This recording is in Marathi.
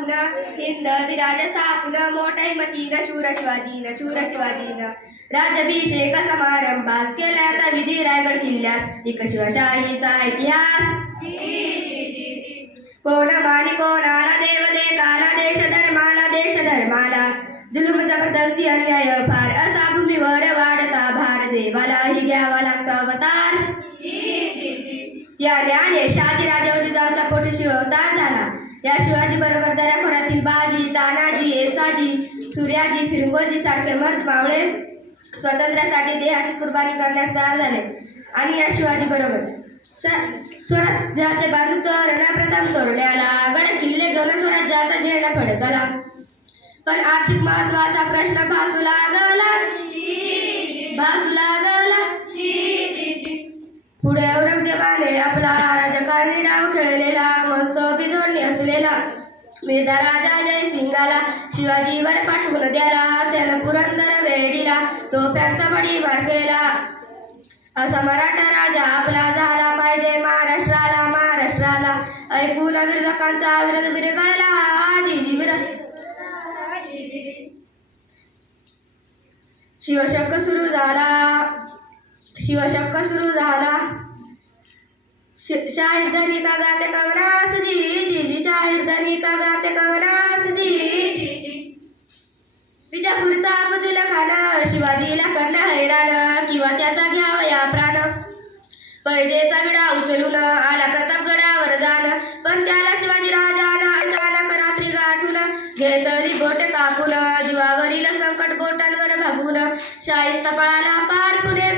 स्थापून हिंद विराज स्थापून मोठै मतीन शूर शिवाजीन राज्याभिषेक समारंभास केला आता विधी रायगड किल्ल्यास एक शिवशाहीचा इतिहास कोण मानी कोणाला देव देखाला देश धर्माला जुलूम जबरदस्ती अन्याय फार असा भूमीवर वाढता भार देवालाही घ्यावा लागतो अवतार या ज्ञाने शहाजीराजे जिजाऊच्या पोटी शिवअवतार झाला या शिवाजी बरोबर दऱ्याखोऱ्यातील बाजी तानाजी येसाजी सूर्याजी फिरंगोजी सारखे मर्द मावळे स्वातंत्र्यासाठी देहाची कुर्बानी करण्यास तयार झाले आणि या शिवाजी बरोबर स्वराज्याचे बांधू तोरण प्रथम तोरण्याला गड किल्ले घेऊन स्वराज्याचा झेंडा फडकला पण आर्थिक महत्वाचा प्रश्न भासू लागला पुढे औरंगजेबाने आपला राजकारणी डाव खेळलेला मस्त बिधोरणी असलेला मेधा राजा जयसिंगाला शिवाजीवर पाठवून द्याला त्यानं पुरंदर वेढीला तोफ्यांचा बडीमार केला असा मराठा राजा आपला झाला पाहिजे महाराष्ट्राला ऐकून विरोधकांचा विरोध विरघळला शिवशक सुरू झाला शाहीर धनी का गाते कवनास जी शाहीर धनी का गाते कवनास जी विजापूरचा अफजल खान शिवाजीला करणं हैराण किंवा त्याचा घ्यावया प्राण पैजेचा विडा उचलून आला प्रतापगडावर जाण पण त्याला शिवाजी राजानं अचानक रात्री गाठून घेतली बोट कापून जीवावरील संकट बोटांवर भागून शाहिस्त पळाला पार पुणे